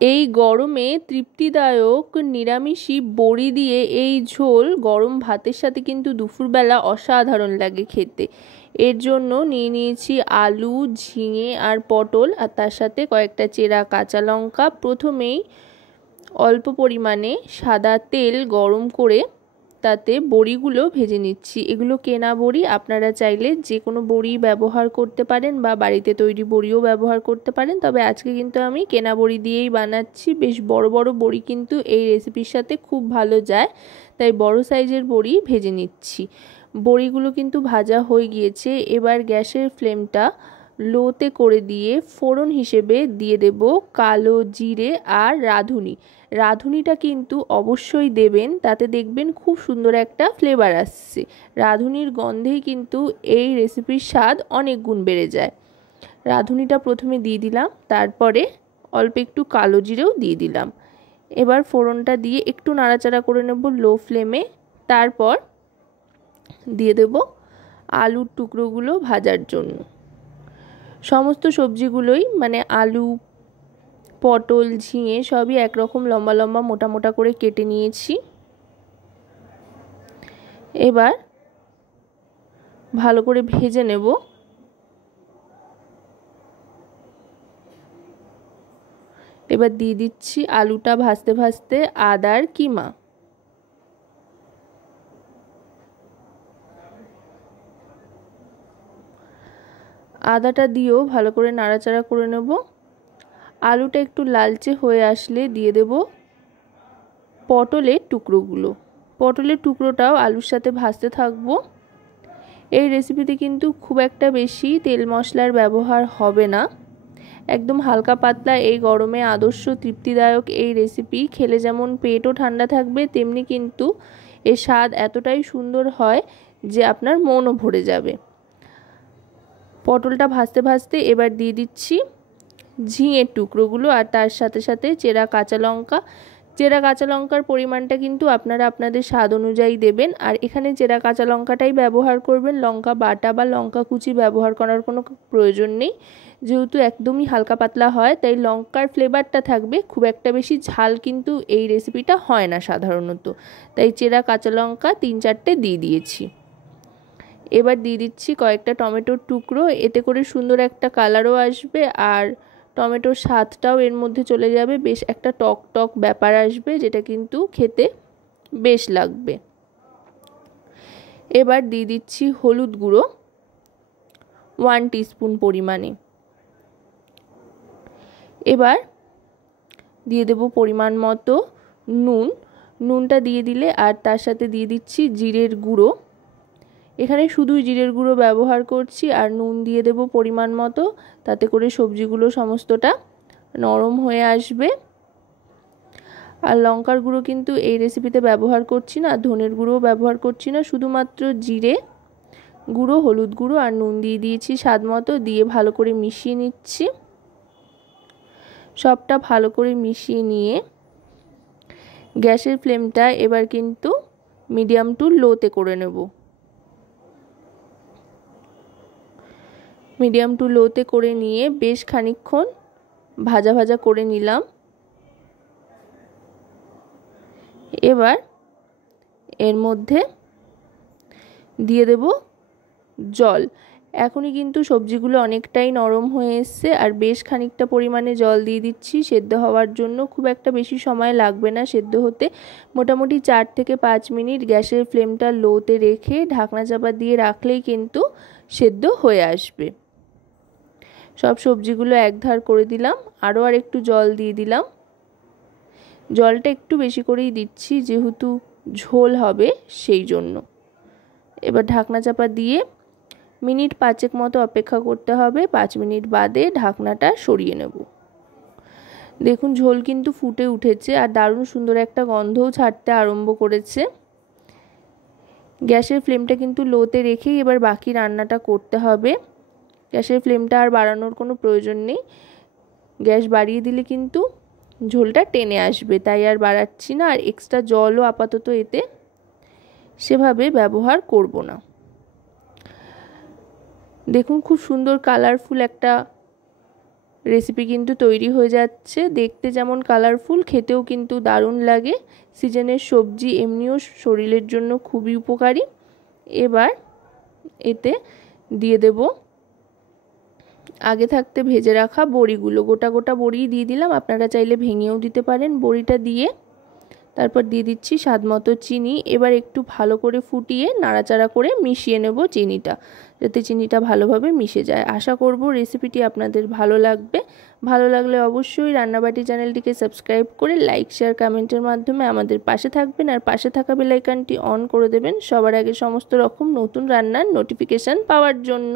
এই গরমে তৃপ্তিদায়ক নিরামিষি বড়ি দিয়ে এই ঝোল গরম ভাতের সাথে কিন্তু দুপুরবেলা অসাধারণ লাগে খেতে। এর জন্য নিয়ে নিয়েছি আলু, ঝিঙে আর পটল, আর তার সাথে কয়েকটা চেরা কাঁচা লঙ্কা। প্রথমেই অল্প পরিমাণে সাদা তেল গরম করে তাতে বড়িগুলো ভেজে নিচ্ছি। এগুলো কেনা বড়ি, আপনারা চাইলে যে কোনো বড়ি ব্যবহার করতে পারেন বা বাড়িতে তৈরি বড়িও ব্যবহার করতে পারেন, তবে আজকে কিন্তু আমি কেনা বড়ি দিয়েই বানাচ্ছি। বেশ বড় বড় বড়ি কিন্তু এই রেসিপির সাথে খুব ভালো যায়, তাই বড় সাইজের বড়ি ভেজে নিচ্ছি। বড়িগুলো কিন্তু ভাজা হয়ে গিয়েছে। এবার গ্যাসের ফ্লেমটা লোতে করে দিয়ে ফোড়ন হিসেবে দিয়ে দেব কালো জিরে আর রাঁধুনি। রাঁধুনিটা কিন্তু অবশ্যই দেবেন, তাতে দেখবেন খুব সুন্দর একটা ফ্লেভার আসছে। রাঁধুনির গন্ধেই কিন্তু এই রেসিপির স্বাদ অনেক গুণ বেড়ে যায়। রাঁধুনিটা প্রথমে দিয়ে দিলাম, তারপরে অল্প একটু কালো জিরেও দিয়ে দিলাম। এবার ফোড়নটা দিয়ে একটু নাড়াচাড়া করে নেব লো ফ্লেমে। তারপর দিয়ে দেব আলুর টুকরোগুলো ভাজার জন্য। সমস্ত সবজিগুলোই মানে আলু, পটল, ঝিঙে সবই একরকম লম্বা লম্বা মোটা মোটা করে কেটে নিয়েছি। এবার ভালো করে ভেজে নেব। এবার দিয়ে দিচ্ছি আলুটা ভাজতে ভাজতে আদার কিমা। আদাটা দিয়েও ভালো করে নাড়াচাড়া করে নেব। আলুটা একটু লালচে হয়ে আসলে দিয়ে দেব পটলের টুকরোগুলো। পটলের টুকরোটাও আলুর সাথে ভাজতে থাকবো। এই রেসিপিতে কিন্তু খুব একটা বেশি তেল মশলার ব্যবহার হবে না, একদম হালকা পাতলা। এই গরমে আদর্শ তৃপ্তিদায়ক এই রেসিপি খেলে যেমন পেটও ঠান্ডা থাকবে, তেমনি কিন্তু এর স্বাদ এতটাই সুন্দর হয় যে আপনার মনও ভরে যাবে। পটলটা ভাজতে ভাজতে এবার দিয়ে দিচ্ছি ঝিঙের টুকরোগুলো, আর তার সাথে সাথে চেরা কাঁচা লঙ্কা। চেরা কাঁচা লঙ্কার পরিমাণটা কিন্তু আপনারা আপনাদের স্বাদ অনুযায়ী দেবেন, আর এখানে চেরা কাঁচা লঙ্কাটাই ব্যবহার করবেন। লঙ্কা বাটা বা লঙ্কা কুচি ব্যবহার করার কোনো প্রয়োজন নেই, যেহেতু একদমই হালকা পাতলা হয়, তাই লঙ্কার ফ্লেভারটা থাকবে। খুব একটা বেশি ঝাল কিন্তু এই রেসিপিটা হয় না সাধারণত, তাই চেরা কাঁচা লঙ্কা 3-4টে দিয়ে দিয়েছি। এবার দিয়ে দিচ্ছি কয়েকটা টমেটোর টুকরো, এতে করে সুন্দর একটা কালারও আসবে আর টমেটোর স্বাদটাও এর মধ্যে চলে যাবে। বেশ একটা টক টক ব্যাপার আসবে, যেটা কিন্তু খেতে বেশ লাগবে। এবার দিয়ে দিচ্ছি হলুদ গুঁড়ো 1 টিস্পুন পরিমাণে। এবার দিয়ে দেব পরিমাণ মতো নুন। নুনটা দিয়ে দিলে আর তার সাথে দিয়ে দিচ্ছি জিরের গুঁড়ো। এখানে শুধুই জিরের গুঁড়ো ব্যবহার করছি, আর নুন দিয়ে দেব পরিমাণ মতো, তাতে করে সবজিগুলো সমস্তটা নরম হয়ে আসবে। আর লঙ্কার গুঁড়ো কিন্তু এই রেসিপিতে ব্যবহার করছি না, ধনের গুঁড়োও ব্যবহার করছি না, শুধুমাত্র জিরে গুঁড়ো, হলুদ গুঁড়ো আর নুন দিয়ে দিয়েছি স্বাদ মতো। দিয়ে ভালো করে মিশিয়ে নিচ্ছি। সবটা ভালো করে মিশিয়ে নিয়ে গ্যাসের ফ্লেমটা এবার কিন্তু মিডিয়াম টু লোতে করে নেব। মিডিয়াম টু লোতে করে নিয়ে বেশ খানিকক্ষণ ভাজা ভাজা করে নিলাম। এবার এর মধ্যে দিয়ে দেব জল। এখনই কিন্তু সবজিগুলো অনেকটাই নরম হয়ে এসছে, আর বেশ খানিকটা পরিমাণে জল দিয়ে দিচ্ছি সেদ্ধ হওয়ার জন্য। খুব একটা বেশি সময় লাগবে না সেদ্ধ হতে, মোটামুটি 4 থেকে 5 মিনিট গ্যাসের ফ্লেমটা লোতে রেখে ঢাকনা চাপা দিয়ে রাখলেই কিন্তু সেদ্ধ হয়ে আসবে। সব সবজিগুলো একধার করে দিলাম, আরও একটু জল দিয়ে দিলাম। জলটা একটু বেশি করেই দিচ্ছি যেহেতু ঝোল হবে সেই জন্য। এবার ঢাকনা চাপা দিয়ে মিনিট 5 মতো অপেক্ষা করতে হবে। 5 মিনিট বাদে ঢাকনাটা সরিয়ে নেব। দেখুন ঝোল কিন্তু ফুটে উঠেছে আর দারুণ সুন্দর একটা গন্ধও ছাড়তে আরম্ভ করেছে। গ্যাসের ফ্লেমটা কিন্তু লোতে রেখেই এবার বাকি রান্নাটা করতে হবে। গ্যাসের ফ্লেমটা আর বাড়ানোর কোনো প্রয়োজন নেই, গ্যাস বাড়িয়ে দিলে কিন্তু ঝোলটা টেনে আসবে, তাই আর বাড়াচ্ছি না। আর এক্সট্রা জলও আপাতত এতে সেভাবে ব্যবহার করব না। দেখুন খুব সুন্দর কালারফুল একটা রেসিপি কিন্তু তৈরি হয়ে যাচ্ছে। দেখতে যেমন কালারফুল, খেতেও কিন্তু দারুণ লাগে। সিজনের সবজি এমনিও শরীরের জন্য খুবই উপকারী। এবার এতে দিয়ে দেব আগে থাকতে ভেজে রাখা বড়িগুলো। গোটা গোটা বড়ি দিয়ে দিলাম, আপনারা চাইলে ভেঙেও দিতে পারেন। বড়িটা দিয়ে তারপর দিয়ে দিচ্ছি স্বাদ মতো চিনি। এবার একটু ভালো করে ফুটিয়ে নাড়াচাড়া করে মিশিয়ে নেব চিনিটা, যাতে চিনিটা ভালোভাবে মিশে যায়। আশা করব রেসিপিটি আপনাদের ভালো লাগবে। ভালো লাগলে অবশ্যই রান্নাবাটি চ্যানেলটিকে সাবস্ক্রাইব করে লাইক, শেয়ার, কমেন্টের মাধ্যমে আমাদের পাশে থাকবেন। আর পাশে থাকা বেল আইকনটি অন করে দেবেন সবার আগে সমস্ত রকম নতুন রান্নার নোটিফিকেশান পাওয়ার জন্য।